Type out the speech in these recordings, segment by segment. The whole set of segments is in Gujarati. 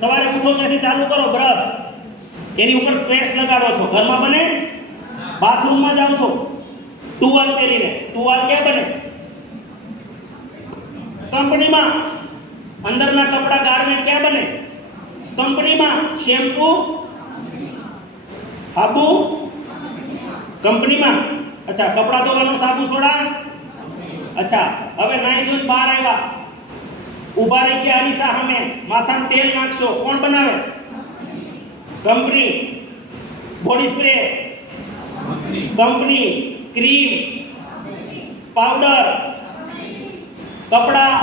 સવારે ઉઠો ત્યાંથી ચાલુ કરો બ્રશ, એની ઉપર પેસ્ટ લગાડો છો. ઘરમાં બને? બાથરૂમમાં જાઓ છો ટુવાલ પહેરીને, ટુવાલ ક્યાં બને? કંપનીમાં. અંદરના કપડા ગાર્મેન્ટ ક્યાં બને? કંપનીમાં. શેમ્પુ, સાબુ કંપનીમાં. અચ્છા, કપડા ધોવાનો સાબુ સોડા. અચ્છા, હવે નાઈ ધોઈને બહાર આવ્યા, ઊભા રહી ગયા અરીસા સામે, માથામાં તેલ નાખશો, કોણ બનાવે? Company. Body spray company, cream, powder, કપડા,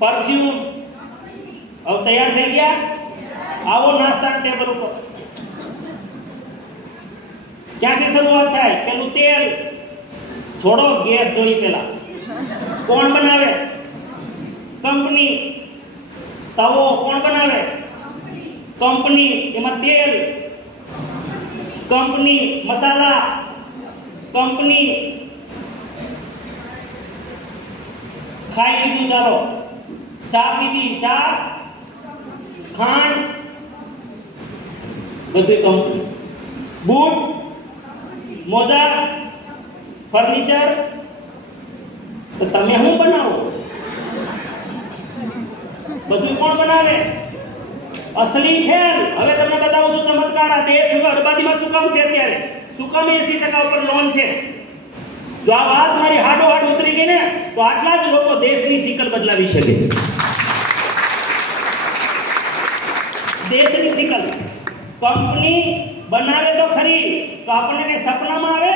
પરફ્યુમ. હવે તૈયાર થઈ ગયા? આવો નાસ્તા ટેબલ ઉપર. ક્યાંથી શરૂઆત થાય? પેલું તેલ. છોડો ગેસ જોઈ પેલા. કોણ બનાવે? કંપની. તવો કોણ બનાવે? કંપની. એમાં તેલ. કંપની. મસાલા કંપની. ખાઈ લીધું, ચાલો ચા પીધી, ચા, ખાંડ, બધું કંપની. બૂટ, મોજા, ફર્નિચર. તો તમે શું બનાવો? બધું કોણ બનાવે? અસલી ખેલ. હવે તમને બતાવું છું ચમત્કાર. આ દેશ બરબાદીમાં શું કામ છે અત્યારે? શું કામ 80% ઉપર લોન છે? જો આ વાત મારી હાડોહાડ ઉતરી ગઈ ને તો આટલા જ લોકો દેશની સિકલ બદલાવી શકે. દેશની સિકલ કંપની બનાવે તો ખરી, તો આપણને કઈ સપનામાં આવે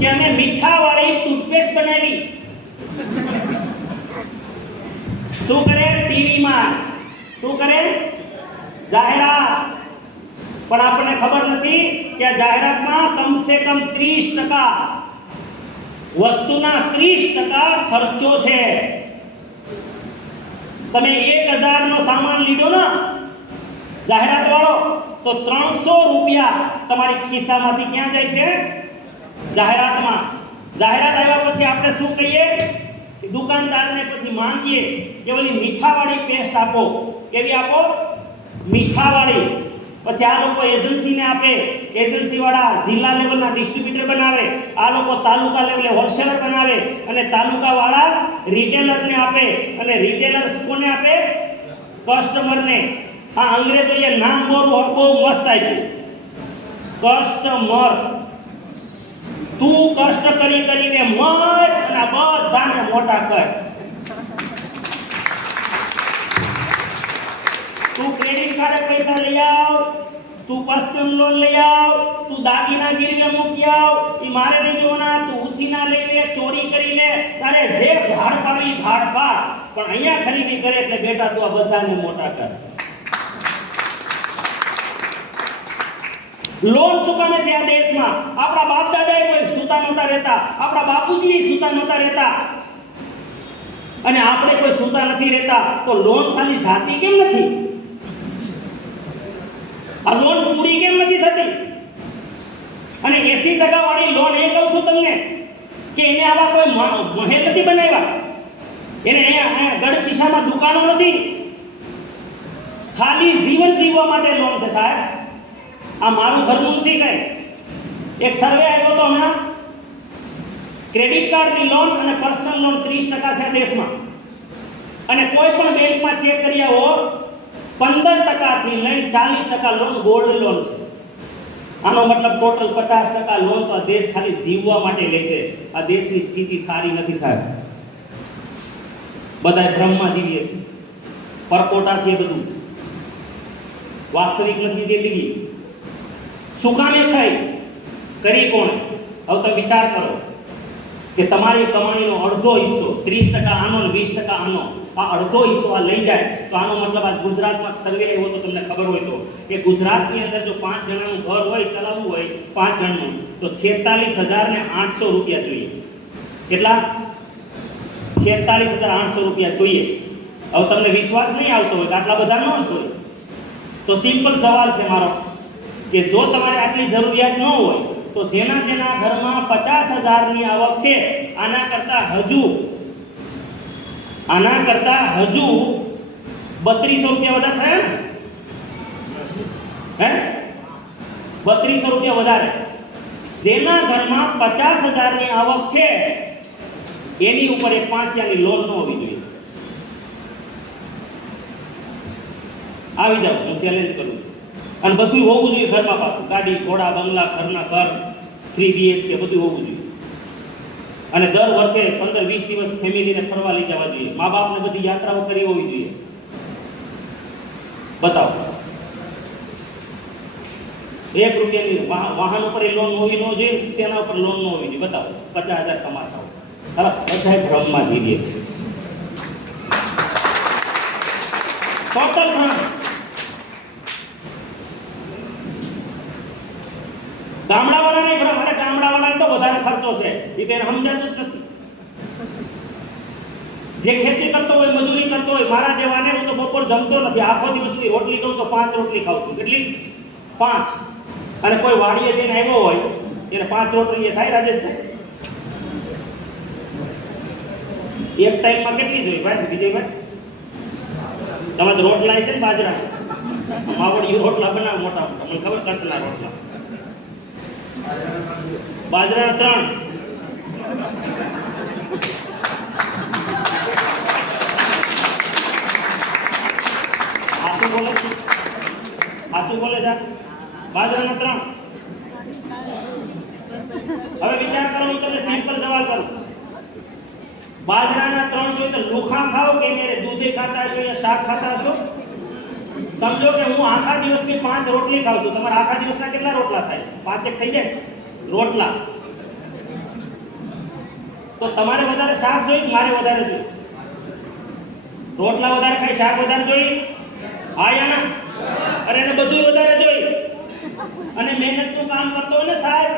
કે અમે મીઠાવાળી ટૂથપેસ્ટ બનાવી? શું કરે? ટીવીમાં શું કરે? જાહેરાત. પણ આપણને ખબર નથી કે આ જાહેરાતમાં કમસે કમ 30% વસ્તુના 30% ખર્ચો છે. તમે 1000 નો સામાન લીધો ને જાહેરાત વાળો, તો 300 રૂપિયા તમારી ખિસ્સામાંથી ક્યાં જાય છે? જાહેરાતમાં. જાહેરાત આવ્યા પછી આપણે શું કહીએ? દુકાનદારને પછી માંગીએ કે ઓલી મીઠાવાળી પેસ્ટ આપો. કેવી આપો? મીઠાવાળી. પછી આ લોકો એજન્સીને આપે, એજન્સી વાળા જિલ્લા લેવલના ડિસ્ટ્રીબ્યુટર બનાવે, આ લોકો તાલુકા લેવલે હોલસેલર બનાવે, અને તાલુકા વાળા રિટેલરને આપે, અને રિટેલર્સ કોને આપે? કસ્ટમરને. આ અંગ્રેજોએ નામ બહુ મસ્ત આપ્યું, કસ્ટમર. તું કષ્ટ કરી કરીને મર અને બધાને મોટા કર. તું ક્રેડિટ કાર્ડે પૈસા લઈ આવ, તું પર્સનલ લોન લઈ આવ, તું દાગીના ગીરવે મૂકી આવ, એ મારે નહીં જોવાના. તું ઉછીના લઈ લે, ચોરી કરી લે, તારે જે ભાડ પાડવી ભાડ પાડ, પણ અહીંયા ખરીદી કરે એટલે બેટા તું આ બધાને મોટા કર. લોન શું કામે છે આ દેશમાં? આપણા બાપ દાદાએ કોઈ સૂતા નહોતા રહેતા, આપણા બાપુજી સૂતા નહોતા રહેતા, અને આપણે કોઈ સૂતા નથી રહેતા, તો લોન ખાલી જાતી કેમ નથી? આ લોન પૂરી કેમ નથી થતી? અને 80% વાળી લોન એ કહું છું તમને કે એને આવા કોઈ મહેલ નથી બનાવ્યા, એને અહીંયા ગઢ શીશામાં દુકાનો નથી, ખાલી જીવન જીવવા માટે લોન છે સાહેબ. આ મારું ઘરનું નથી કઈ. એક સર્વે આવ્યો હતો હમણાં, ક્રેડિટ કાર્ડની લોન અને પર્સનલ લોન 30% છે દેશમાં, અને કોઈ પણ બેંકમાં ચેક કરી આવો 15% થી લઈને 40% લોન ગોલ્ડ લોન છે. આનો મતલબ ટોટલ 50% લોન તો આ દેશ ખાલી જીવવા માટે લે છે. આ દેશની સ્થિતિ સારી નથી સાહેબ. બધા ભ્રમમાં જીવીએ છે, પરકોટા છે, બધું વાસ્તવિક નથી જિંદગી. શું કામે થઈ? કરી કોણે? હવે તમે વિચાર કરો કે તમારી કમાણીનો અડધો હિસ્સો, 30% આનો ને 20% આનો, આ અડધો હિસ્સો આ લઈ જાય, તો આનો મતલબ આ ગુજરાતમાં સર્વે આવ્યો તો તમને ખબર હોય તો કે ગુજરાતની અંદર જો 5 જણાનું ઘર હોય, ચલાવવું હોય 5 જણનું, તો 46,800 રૂપિયા જોઈએ. કેટલા? 46,800 રૂપિયા જોઈએ. હવે તમને વિશ્વાસ નહીં આવતો હોય કે આટલા બધા ન જોઈએ, તો સિમ્પલ સવાલ છે મારો કે જો તમારે આટલી જરૂરિયાત ન હોય તો જેના જેના ઘરમાં 50,000ની આવક છે, આના કરતા હજુ ₹3200 વધારે થયા ને? હે ₹3200 વધારે. જેના ઘરમાં 50,000 ની આવક છે એની ઉપર એક 5 લાખની લોન ન હોવી જોઈએ. આવી જાવ, હું ચેલેન્જ કરું છું. અને બધું હોવું જોઈએ ઘરમાં, પાછું ગાડી ઘોડા બંગલા ઘરના ઘર 3 BHK બધું હોવું જોઈએ. અને દર વર્ષે 15-20 દિવસ ફેમિલીને ફરવા લઈ જવા જોઈએ. મા બાપને બધી યાત્રાઓ કરી હોવી જોઈએ. બતાવો, ₹1 વાહન ઉપર લોન હોવી ન જોઈએ, સેના ઉપર લોન ન હોવી જોઈએ. બતાવો 50,000 કમાતા હો. હવે બધા ભ્રમમાં જીવીએ છીએ. ટોટલ ભ્રમ. ગામડાવાળાને ભ્રમ. અરે ગામડાવાળાને તો વધારે ખર્ચો છે, એ કઈ સમજાતું જ નથી. જે ખેતી કરતો હોય, મજૂરી કરતો હોય, મારા જેવાને, હું તો બપોર જમતો નથી, આખો દિવસની રોટલી ખાઉં તો 5 રોટલી ખાઉં છું. કેટલી? 5. અને કોઈ વાડીએ જઈને આવ્યો હોય એને 5 રોટલી એ થાય રાજેશભાઈ? એક ટાઈમમાં કેટલી જોઈએ ભાઈ વિજયભાઈ? તમે તો રોટલા છે ને બાજરા, માવડિયું રોટલા બનાવો મોટા મોટા, મને ખબર કચ્છના રોટલા. બાજરાના 3. સાચું બોલે છે. બાજરાના 3. હવે વિચાર કરો, હું તમને સિમ્પલ સવાલ કરું. બાજરાના 3 જોઈએ તો લુખા ખાઓ કે મેરે દૂધે ખાતા હશો યા શાક ખાતા હશો? સમજો કે હું આખા દિવસની 5 રોટલી ખાઉં છું. તમારા આખા દિવસના કેટલા રોટલા થાય? 5 એક થઈ જાય રોટલા. તો તમારે વધારે શાક જોઈએ, મારે વધારે જોઈએ? રોટલા વધારે ખાય, શાક વધારે જોઈએ? હા યા ના? અરે એને બધું વધારે જોઈએ. અને મહેનતનું કામ કરતો હોય ને સાહેબ,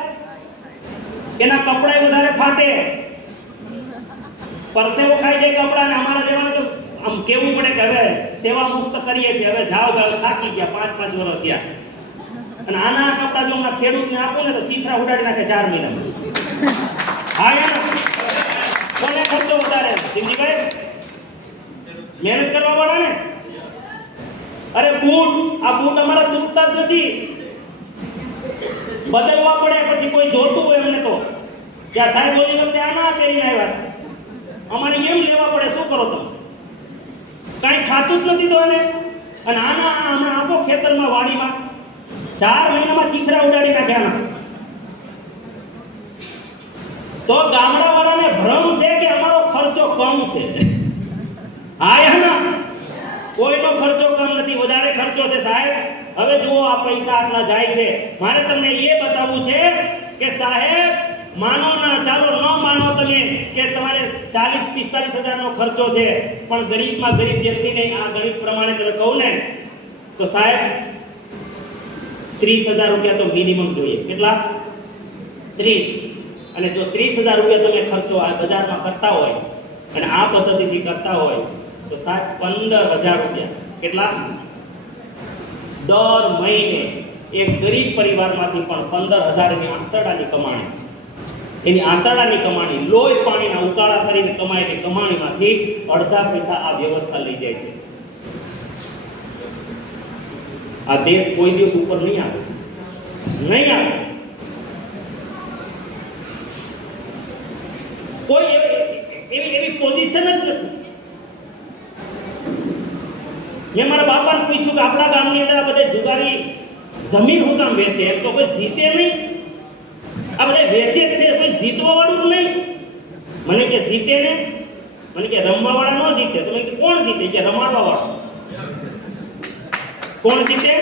એના કપડાય વધારે ફાટે, પરસેવો ખાઈ જાય કપડા. ને અમારા જેવાને તો આમ કેવું પડે કે હવે સેવા મુક્ત કરીએ છીએ, હવે જાઓ, હવે થાકી ગયા, 5 વર્ષ થયા. અને આના કપડા જો હમણાં ખેડૂતને આપો ને તો ચીથરા ઉડાડી નાખે 4 મહિનામાં. હા યા કોને ખર્ચો વધારે? જીમજીભાઈ, મહેનત કરવા વાળા ને. અરે બૂટ, આ બૂટ અમારા તૂટતા જ નથી, બદલવા પડે. પછી કોઈ જોતું હોય એમને તો ત્યાં સાહેબ ઓલી વખતે આ ના પહેરીને આવ્યા, અમારે એમ લેવા પડે. શું કરો તમે? કાંઈ ખાતું જ નથી તો એને. અને આના હમણાં આપો ખેતરમાં વાડીમાં 4 મહિનામાં ચીથરા ઉડાડી નાખ્યા. તો ગામડાવાળાને ભ્રમ છે કે અમારો ખર્ચો કમ છે. હા યા ના? કોઈનો ખર્ચો કમ નથી, વધારે ખર્ચો છે સાહેબ. હવે જુઓ, આ પૈસા આટલા જાય છે. મારે તમને એ બતાવવું છે કે સાહેબ, માનો ના, ચાલો ન માનો તમે કે તમારે 40-45 હજારનો ખર્ચો છે, પણ ગરીબમાં ગરીબ વ્યક્તિને આ ગણિત પ્રમાણે તમે કહું ને તો સાહેબ 30,000 રૂપિયા તો મિનિમમ જોઈએ. કેટલા? 30. અને જો 30,000 રૂપિયા તમે ખર્ચો આ બજારમાં કરતા હોય અને આ પદ્ધતિથી કરતા હોય તો સાહેબ 15,000 રૂપિયા. કેટલા? દર મહિને એક ગરીબ પરિવારમાંથી પણ 15,000 ની આંતરડાની કમાણી, એની આંતરડાની કમાણી, લોહી પાણીના ઉકાળા કરીને કમાયેલી કમાણીમાંથી અડધા પૈસા આ વ્યવસ્થા લઈ જાય છે. આ દેશ કોઈ દિવસ ઉપર નહીં આવે, નહીં આવે. કોઈ એવી પોઝિશન જ નથી. મેં મારા બાપાને પૂછ્યું કે આપણા ગામની અંદર આ બધા જુગારી જમીન હું કામ વેચે? એમ તો કોઈ જીતે નહીં, આ બધા વેચે જ છે, કોઈ જીતવા વાળું જ નહીં. મને કે જીતે ને? મને કે રમવા વાળા ન જીતે. તો મેં કીધું કોણ જીતે? કે રમાડવા વાળો. કોણ જીતે?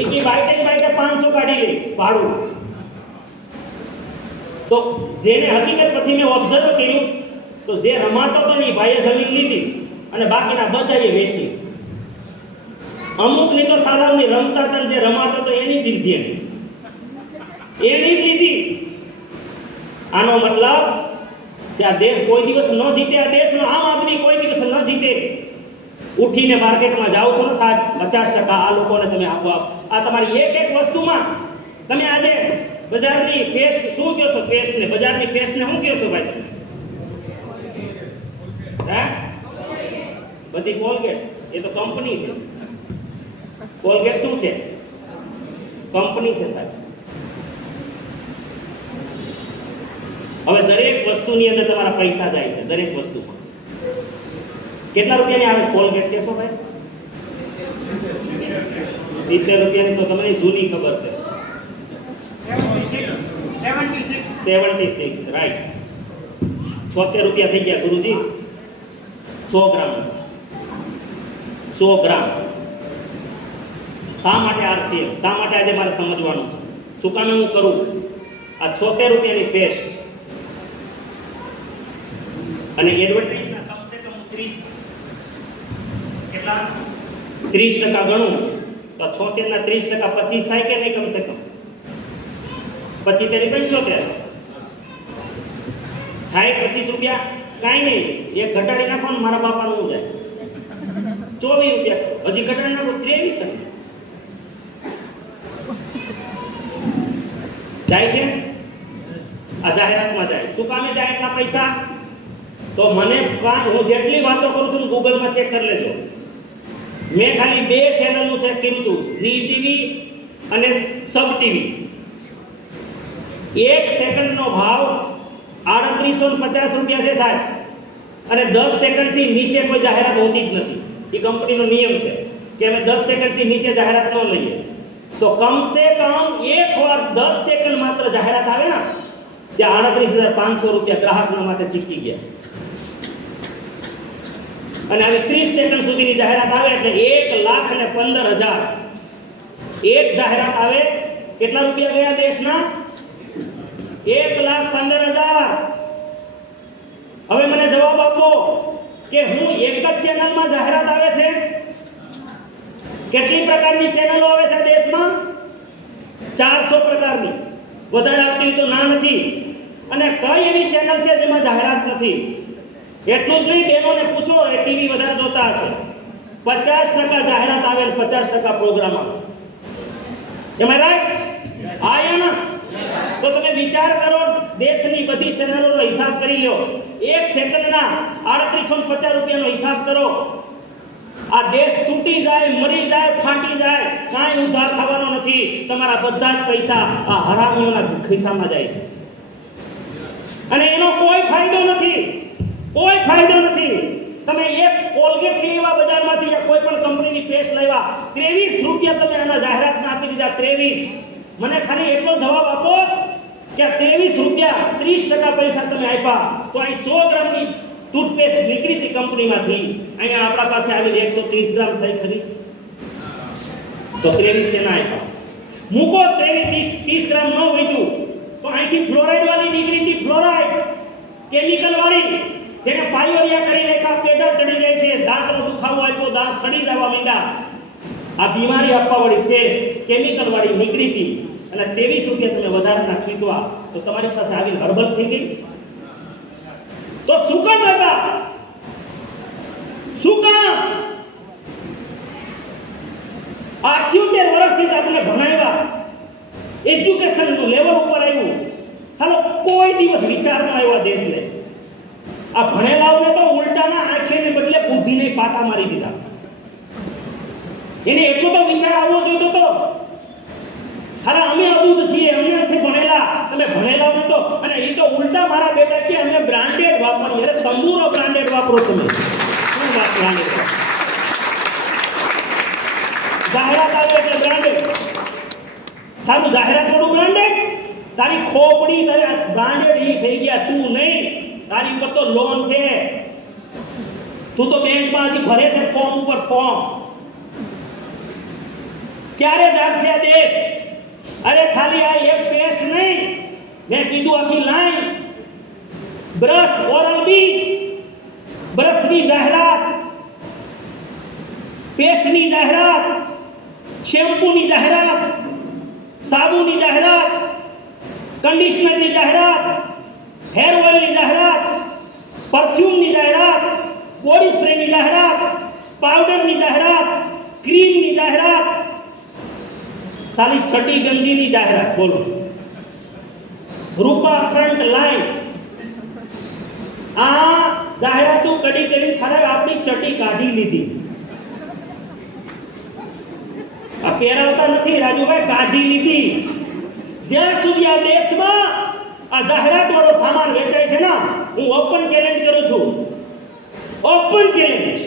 એ કે બાઈટે 500 કાઢી લે ભાડું. તો જેને હકીકત પછી મેં ઓબ્ઝર્વ કર્યું તો જે રમાતો તો નહીં, ભાઈએ જમીન લીધી અને બાકીના બધાએ વેચી. અમુકની તો સાલામની રમતા હતા, જે રમાતો તો એની જ લીધી, એની જ લીધી. આનો મતલબ કે આ દેશ કોઈ દિવસ ન જીતે, આ દેશનો આમ આદમી કોઈ દિવસ ન જીતે. ઉઠીને માર્કેટમાં જાઓ છો ને સાહેબ, 50% આ લોકોને તમે આપો. આ તમારી એક વસ્તુમાં તમે આજે બજારની પેસ્ટ શું કહો છો? પેસ્ટ ને બજારની પેસ્ટ ને શું કહો છો ભાઈ? હે બધી કોલગેટ, એ તો કંપની છે. કોલગેટ શું છે? કંપની છે સાહેબ. હવે દરેક વસ્તુની અંદર તમારા પૈસા જાય છે, દરેક વસ્તુમાં. કેટલા રૂપિયાની આવે કોલગેટ કહેશો ભાઈ? 70 રૂપિયાની તો તમને જૂની ખબર છે. 76 રાઈટ. 76 રૂપિયા થઈ ગયા ગુરુજી. 100 ગ્રામ. 100 ગ્રામ. શા માટે RCM? શા માટે આજે મારે સમજવાનું છે? શું કામ હું કરું? આ 76 રૂપિયાની પેસ્ટ અને એડવર્ટાઇઝના કમસે કમ 30 કેટલા 30% ગણું તો 76 ના 30% 25 થાય કે નહીં? કમસે કમ 25 75 થાય. 25 રૂપિયા કાંઈ નહીં, એક ઘટાડી નાખો ને મારા બાપાનું જાય 24 રૂપિયા. હજી ઘટાડી નાખો 23 જાય છે. આ જાહેરાતમાં જાય. શું કામે જાય એટલા પૈસા? તો મને હું જેટલી વાતો કરું છું ગૂગલમાં ચેક કરી લેજો. મેં ખાલી 2 ચેનલનું ચેક કર્યું હતું, ઝી ટીવી અને સબ ટીવી. 1 સેકન્ડનો ભાવ 3850 રૂપિયા છે સાહેબ, અને 10 સેકન્ડથી નીચે કોઈ જાહેરાત હોતી જ નથી. એ કંપનીનો નિયમ છે કે અમે 10 સેકન્ડથી નીચે જાહેરાત ન લઈએ. તો કમસે કમ એકવાર 10 સેકન્ડ માત્ર જાહેરાત આવે ને ત્યાં 38,500 રૂપિયા ગ્રાહકના માટે ચીપકી ગયા. અને હવે 30 સેકન્ડ સુધીની જાહેરાત આવે એટલે 1,15,000. એક જાહેરાત આવે કેટલા રૂપિયા ગયા દેશના? 1,15,000. હવે મને જવાબ આપો કે હું એક જ ચેનલમાં જાહેરાત આવે છે? કેટલી પ્રકારની ચેનલો આવે છે દેશમાં? 400 પ્રકારની. વધારે આવતી તો ના નથી. અને કઈ એવી ચેનલ છે જેમાં જાહેરાત નથી? એટલું જ નહીં, બહેનોને પૂછો એ ટીવી વધારે જોતા હશે. 50% જાહેરાત આવે, 50% પ્રોગ્રામ આવે. એમ રાઈટ? હા યા ના? તો તમે વિચાર કરો, દેશની બધી ચેનલોનો હિસાબ કરી લો. 1 સેકન્ડના 3850 રૂપિયાનો હિસાબ કરો. આ દેશ તૂટી જાય, મરી જાય, ફાટી જાય, કાંઈ ઉદ્ધાર થવાનો નથી. તમારા બધા જ પૈસા આ હરામીઓના ખિસ્સામાં જાય છે અને એનો કોઈ ફાયદો નથી. કોઈ ફાયદો નથી. તમે એક કોલગેટ લેવા બજારમાંથી કોઈ પણ કંપનીની પેસ્ટ લેવા 23 રૂપિયા તમે આના જાહેરાતમાં આપી દીધા. 23. મને ખાલી એટલો જવાબ આપો કે 23 રૂપિયા 30% પૈસા તમે આપ્યા તો અહીં 100 ગ્રામની ટૂથપેસ્ટ નીકળી હતી કંપનીમાંથી, અહીંયા આપણા પાસે આવીને 130 ગ્રામ થઈ ખરી. તો 23 શેના આપ્યા? મૂકો 30 ગ્રામ ન વધ્યું તો અહીંથી ફ્લોરાઇડ વાળી નીકળી હતી. ફ્લોરાઇડ કેમિકલ વાળી, જેને પાયોરિયા કરી નાખ્યા, પેટા ચડી જાય છે, દાંતનો દુખાવો આપ્યો, દાંત સડી જવા માંડ્યા. આ બીમારી આપવા વાળી પેસ્ટ કેમિકલ વાળી નીકળી હતી અને 23 રૂપિયા તમે વધારાના છૂટવા તો તમારી પાસે આવીને હર્બલ થઈ ગઈ. તો શું કામ આપ્યા? શું કામ? 78 વર્ષથી આપણે ભણાવ્યા, એજ્યુકેશનનું લેવલ ઉપર આવ્યું, ચાલો કોઈ દિવસ વિચાર ન આવ્યો દેશને. આ ભણેલાઓને તો ઉલટાના આંખેને બદલે બુદ્ધિને પાટા મારી દીધા. એને એટલો તો વિચાર આવવો જોઈતો તો. અરે અમે અબૂધ છીએ, અમે નથી ભણેલા. તમે ભણેલાઓને તો, અને એ તો ઉલટા મારા બેટા કે અમે બ્રાન્ડેડ વાપરીએ. અરે તંબુરો બ્રાન્ડેડ વાપરો તમે. શું વાત બ્રાન્ડેડ? જાહેરાત આવે એટલે બ્રાન્ડેડ. સારું, જાહેરાત થોડું બ્રાન્ડેડ. તારી ખોપડી તારે બ્રાન્ડેડ ઈ થઈ ગયા, તું નહીં. તારી ઉપર તો લોન છે, તું તો બેંકમાં હજી ભરે છે ફોર્મ ઉપર ફોર્મ. ક્યારે જાગશે આ દેશ? અરે ખાલી આ એક પેસ્ટ નહીં, મેં કીધું આખી લાઈન. બ્રશ, ઓરલ બી, બ્રશની જાહેરાત, પેસ્ટની જાહેરાત, શેમ્પૂની જાહેરાત, સાબુની જાહેરાત, કન્ડિશનરની જાહેરાત, હેર ઓઇલની જાહેરાત, પરફ્યુમની જાહેરાત, બોડી સ્પ્રેની જાહેરાત, પાવડરની જાહેરાત, ક્રીમની જાહેરાત, સાલી છટી ગંજીની જાહેરાત. બોલો, રૂપા ફ્રન્ટ લાઈન. આ જાહેરાતું કડી કડી સાહેબ આપણી ચડ્ડી કાઢી લીધી. આ પહેરાવતા નથી રાજુભાઈ, કાઢી લીધી. જ્યાં સુધી આ દેશમાં આ જાહેરાત વાળો સામાન વેચાય છે ને, હું ઓપન ચેલેન્જ કરું છું, ઓપન ચેલેન્જ,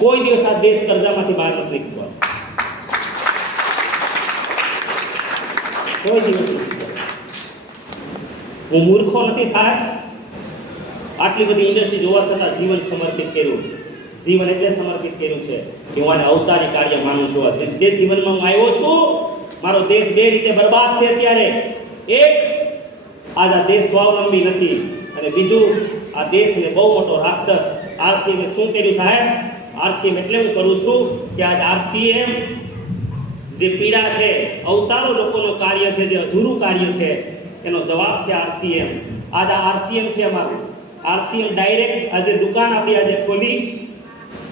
કોઈ દિવસ આ દેશ કર્જામાંથી બહાર નથી નીકળવાનો. કોઈ દિવસ નથી. હું મૂર્ખો નથી સાહેબ. આટલી બધી ઇન્ડસ્ટ્રી જોવા છતાં જીવન સમર્પિત કર્યું. જીવન એટલે સમર્પિત કર્યું છે કે હું આને અવતારી કાર્ય માનું છું. જે જીવનમાં હું આવ્યો છું, મારો દેશ બે રીતે બરબાદ છે અત્યારે. એક, આજ આ દેશ સ્વાવલંબી નથી, અને બીજું, આ દેશને બહુ મોટો રાક્ષસ આરસીએમે શું કર્યું સાહેબ? આરસીએમ એટલે હું કરું છું કે આજ આરસીએમ જે પીડા છે, અવતારો લોકોનું કાર્ય છે, જે અધૂરું કાર્ય છે, એનો જવાબ છે આરસીએમ. આજ આ આરસીએમ છે અમારું. આરસીએમ ડાયરેક્ટ આજે દુકાન આપણી આજે ખોલી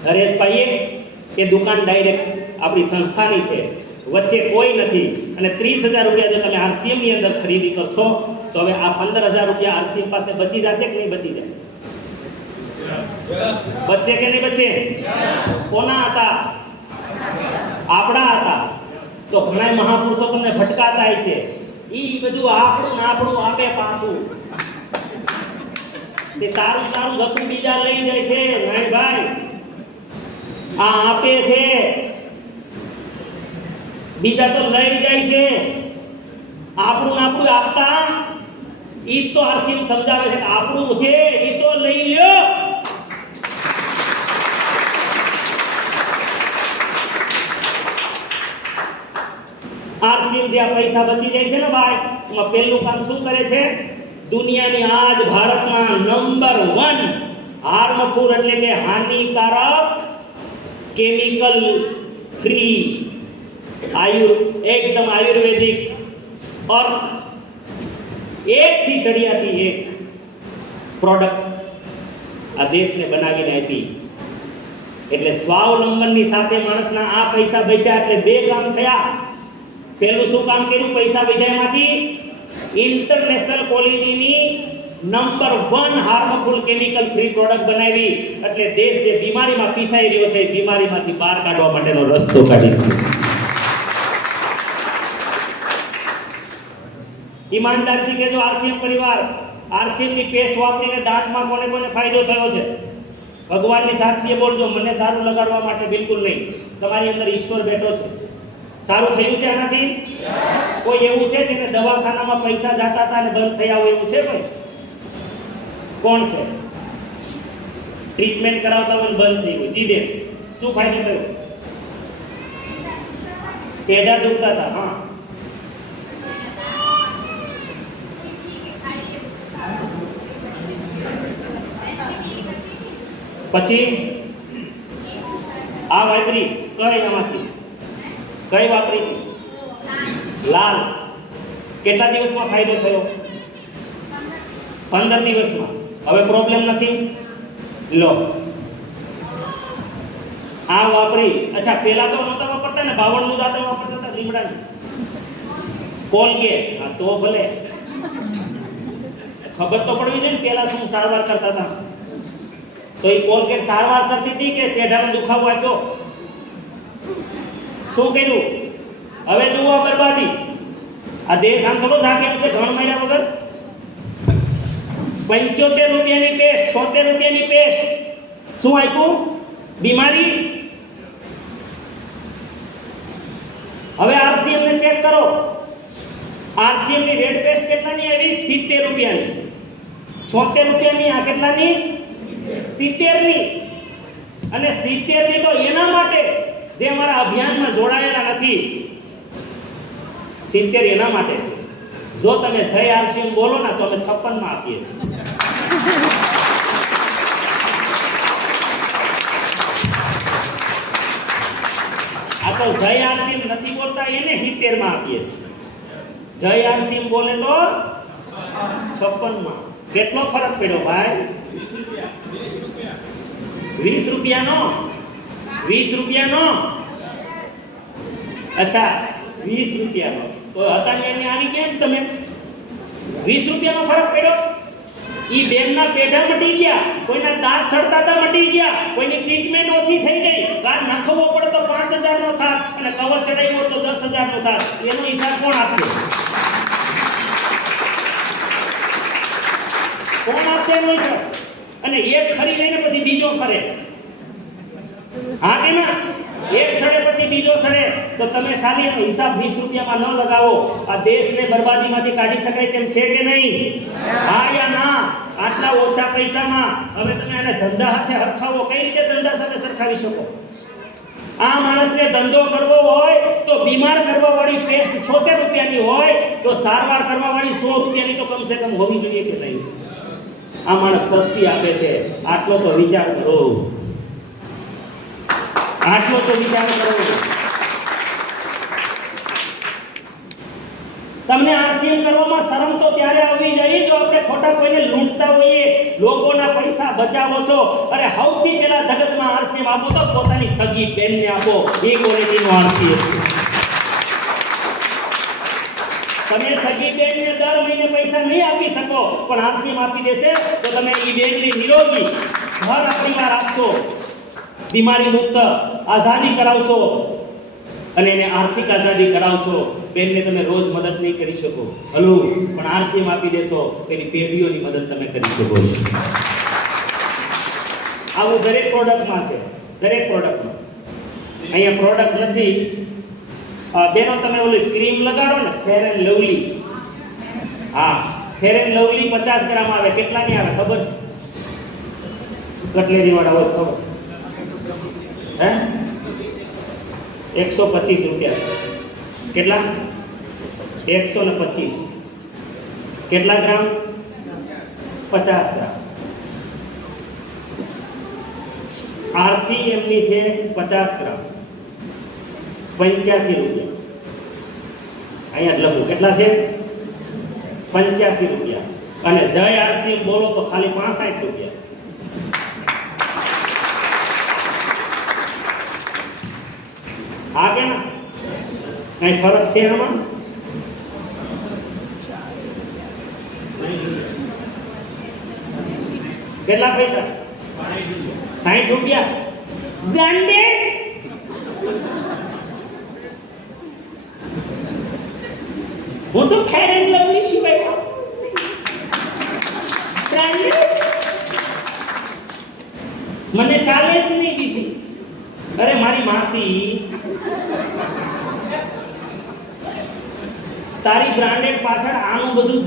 હરેશભાઈએ, એ દુકાન ડાયરેક્ટ આપણી સંસ્થાની છે, વચ્ચે કોઈ નથી. અને 30,000 રૂપિયા જો તમે આરસીએમ ની અંદર ખરીદી કરશો તો હવે આ 15,000 રૂપિયા આરસીએમ પાસે બચી જશે કે નહીં બચી જાય? બચે કે નહીં બચે? કોના હતા? આપણા હતા. તો ઘણા મહાપુરુષો તમને ભટકાતા છે, ઈ બધું આપણું ને આપણું આપે પાછું. તે તારું તારું ધતું બીજા લઈ જાય છે. નહીં ભાઈ, આ આપે છે, બીજા તો લઈ જાય છે. આપણું આપણું આપતા ઈ તો આરસીએમ સમજાવે છે કે આપણું છે ઈ તો લઈ લ્યો. આરસીએમ જે આ પૈસા બચી જાય છે ને ભાઈ, એમાં પહેલું કામ શું કરે છે? દુનિયાની આજ ભારતમાં નંબર 1 હાર્મફુલ એટલે કે હાનિકારક કેમિકલ ફ્રી એકદમ આયુર્વેદિક અર્થ એક થી ચડિયાતી એક પ્રોડક્ટ આ દેશને બનાવીને આપી. એટલે સ્વાવલંબનની સાથે માણસના આ પૈસા બચ્યા એટલે બે કામ થયા. પહેલું શું કામ કર્યું? પૈસા બચાવમાંથી ઇન્ટરનેશનલ ક્વોલિટીની number 1 harmful chemical free product બનાવી. એટલે દેશ જે બીમારીમાં પીસાઈ રહ્યો છે, એ બીમારીમાંથી બહાર કાઢવા માટેનો રસ્તો કાઢી. ઈમાનદારીથી કહેજો આરસીએમ પરિવાર, આરસીએમ ની પેસ્ટ વાપરીને દાંતમાં કોને કોને ફાયદો થયો છે? ભગવાનની સાક્ષીએ બોલજો, મને સારું લગાડવા માટે બિલકુલ નહીં. તમારી અંદર ઈશ્વર બેઠો છે. સારું થયું છે આનાથી? કોઈ એવું છે જેને દવાખાનામાં પૈસા જાતા હતા અને બંધ થયા હોય એવું છે કોઈ? કોણ છે? ટ્રીટમેન્ટ કરાવતા હોય બંધ થઈ ગયું. જી બેન, શું ફાયદો થયો? પેડા દુખતા હતા. હા, પછી આ વાપરી કઈ એમાંથી કઈ વાપરી? લાલ. કેટલા દિવસમાં ફાયદો થયો? 15 દિવસમાં. હવે પ્રોબ્લેમ નથી? લો, આ વાપરી. અચ્છા, પેલા તો નહોતા વાપરતા ને, 52 નું દાંત વાપરતા હતા લીમડાની. કોલગેટ. હા, તો ભલે ખબર તો પડવી જોઈએ ને પેલા શું સારવાર કરતા હતા. તો એ કોલગેટ સારવાર કરતી હતી કે પેઢાનો દુખાવો આપ્યો? શું કર્યું? હવે જુઓ બરબાદી. આ દેશ આમ થોડો જાગે છે ઘણ માર્યા વગર. 75 રૂપિયાની પેસ્ટ, 76 રૂપિયાની પેસ્ટ, શું આપ્યું? બીમારી. હવે આરસીએમ ને ચેક કરો. આરસીએમ ની રેડ પેસ્ટ કેટલાની આવી? 70 રૂપિયાની. 76 રૂપિયાની. આ કેટલાની? 70 ની. અને 70 ની તો એના માટે જે અમારા અભિયાનમાં જોડાયેલા નથી. 70 એના માટે છે. જો તમે જય આરસીએમ બોલો ને તો અમે 56 માં આપીએ છીએ. આ તો જય આરસીએમ નથી બોલતા એને 70 માં આપીએ છીએ. જય આરસીએમ બોલે તો 56 માં. કેટલો ફરક પડ્યો ભાઈ? 20 રૂપિયાનો. 20 રૂપિયાનો. અચ્છા, 20 રૂપિયાનો. તો હતા ને આવી ગયા ને તમે? 20 રૂપિયાનો ફરક પડ્યો. ઈ બેનના પેઢા મટી ગયા, કોઈના દાંત સડતા હતા મટી ગયા, કોઈની ટ્રીટમેન્ટ ઓછી થઈ ગઈ, કાન નાખવો પડે તો 5000 નો થાત અને કવર ચડાવ્યો તો 10000 નો થાત. એનો હિસાબ કોણ આપશે? કોણ આપશે એનો હિસાબ? અને એક ખરી લઈને પછી બીજો ફરે. હા કે ના? એક સડે પછી બીજો સડે. તો તમે ખાલી એનો હિસાબ 20 રૂપિયામાં ન લગાવો. આ દેશને બરબાદીમાંથી કાઢી શકાય તેમ છે કે નહીં? હા યા ના? આટલા ઓછા પૈસામાં હવે તમે આને ધંધા હાથે હરખાવો, કઈ રીતે ધંધા સાથે સરખાવી શકો? આ માણસને ધંધો કરવો હોય તો બીમાર કરવા વાળી પેસ્ટ 76 રૂપિયાની હોય તો સારવાર કરવા વાળી 100 રૂપિયાની તો કમસે કમ હોવી જોઈએ કે નહીં? આ માણસ સસ્તી આપે છે. આટલો તો વિચાર કરો. આટલો તો વિચાર કરો. તમને આરસીએમ કરવામાં શરમ તો ત્યારે આવવી જોઈએ જો આપણે ખોટા કોઈને લૂંટતા હોઈએ, લોકોના પૈસા બચાવો છો. અરે સૌથી પહેલા જગતમાં આરસીએમ આપો તો પોતાની સગી બેનને આપો. એ ક્વોલિટીનો આરસીએમ. તમે સગી બેનને દર મહિને પૈસા નહીં આપી શકો, પણ આરસીએમ આપી દેશે તો તમે એ બેનને નિરોગી ઘર પરિવાર આપશો, બીમારી મુક્ત આઝાદી કરાવશો અને એને આર્થિક આઝાદી કરાવશો. બેનને તમે રોજ મદદ નહીં કરી શકો, હલો, પણ આરસીએમ આપી દેશો એની પેઢીઓની મદદ તમે કરી શકો છો. આવું દરેક પ્રોડક્ટમાં છે, દરેક પ્રોડક્ટમાં. અહીંયા પ્રોડક્ટ નથી. બેનો તમે ઓલી ક્રીમ લગાડો ને, ફેર એન્ડ લવલી. હા, ફેર એન્ડ લવલી 50 ગ્રામ આવે. કેટલાની આવે ખબર છે? કટલેરી વાળા હોય ખબર? હે? 125 રૂપિયા. કેટલા? 125. કેટલા ગ્રામ? 50 ગ્રામ. આરસીએમ ની છે 50 ગ્રામ 85 રૂપિયા. અહીંયા લખું કેટલા છે? 85 રૂપિયા. અને જય આરસીએમ બોલો તો ખાલી 65 રૂપિયા. હા કે ના? કઈ ફરક છે આમાં? કેટલા પૈસા? 60 રૂપિયા. બ્રાન્ડેડ. હું તો ફેર એન્ડ લવલી સિવાય બ્રાન્ડેડ મને ચાલે જ નહીં બીજી. અરે મારી માસી, તારી બ્રાન્ડેડ પાછળ આનું બધું.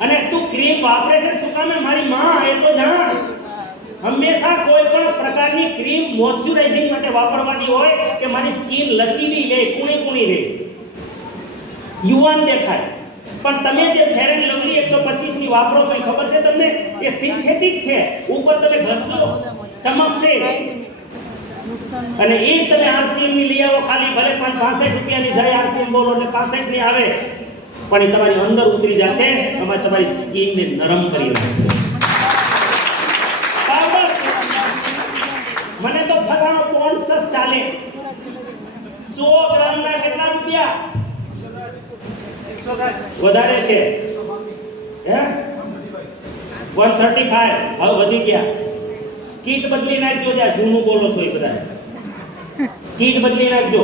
અને તું ક્રીમ વાપરે છે શું કામે? મારી માં એ તો જાણ. હંમેશા કોઈ પણ પ્રકારની ક્રીમ મોઇશ્ચરાઇઝિંગ માટે વાપરવાની હોય કે મારી સ્કિન લચીલી રહે, કુણી કુણી રહે, યુવાન દેખાય. પણ તમે જે ફેર એન્ડ લવલી 125 ની વાપરો છો એ ખબર છે તમને? એ સિન્થેટિક છે. ઉપર તમે ઘસજો ચમકશે. અને એ તમે આરસીએમ ની લઈ આવો, ખાલી ભલે 65 રૂપિયાની જાય આરસીએમ બોલો એટલે 65 ની આવે, પણ એ તમારી અંદર ઉતરી જશે, એમાં તમારી સ્કિનને નરમ કરી નાખશે. મને તો ફલાણો પોન્ડ્સ ચાલે. 100 ગ્રામના કેટલા રૂપિયા? 110. વધારે છે હે? 135. હવે વધી ગયા. કીટ બદલી નાખજો. જ્યાં જૂનું બોલો છો એ બધા કીટ બદલી નાખજો.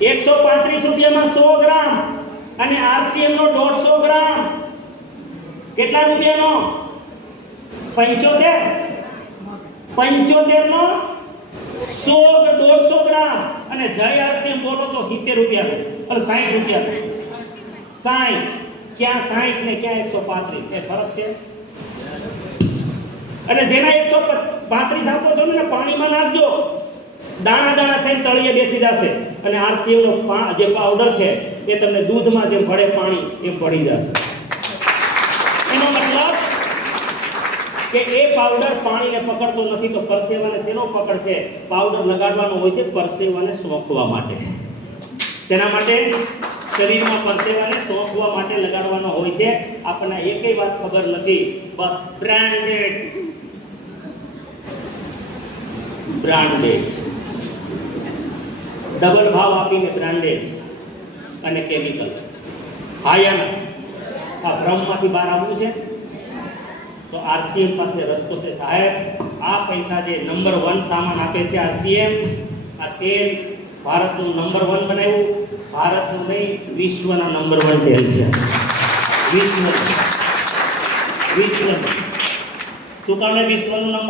135 રૂપિયામાં 100 ગ્રામ અને આરસીએમ નો 150 ગ્રામ. કેટલા રૂપિયાનો? 75. 75 નો 100 ગ્રામ. અને જય આરસીએમ બોલો તો 70 રૂપિયા. અરે 60 રૂપિયા. 60. ક્યાં 60 ને ક્યાં 135? એ ફરક છે. અને જેના 135 આપો છો ને પાણીમાં નાખજો, દાણા દાણા થઈને તળિયે બેસી જશે. અને આરસીએમ નો જે પાવડર છે એ તમને દૂધમાં જેમ ભળે પાણી એમ પડી જશે. એનો મતલબ કે એ પાવડર પાણીને પકડતો નથી તો પરસેવાને શેનો પકડશે? પાવડર લગાડવાનો હોય છે પરસેવાને સોંપવા માટે. શેના માટે? શરીરમાં પરસેવાને સોંપવા માટે લગાડવાનો હોય છે. આપણને એકેય વાત ખબર નથી. બસ બ્રાન્ડેડ બ્રાન્ડેડ ડબલ ભાવ આપીને બ્રાન્ડેડ. અને કેમિકલ. હા યા ના? આ ભ્રમમાંથી બહાર આવવું છે તો આરસીએમ પાસે રસ્તો છે સાહેબ. આ પૈસા જે નંબર 1 સામાન આપે છે આરસીએમ, આ તેલ ભારતનું નંબર 1 બનાવ્યું. ભારતનું નહીં, વિશ્વના નંબર 1 તેલ છે. વિશ્વનું. શું કારણે વિશ્વનું નંબર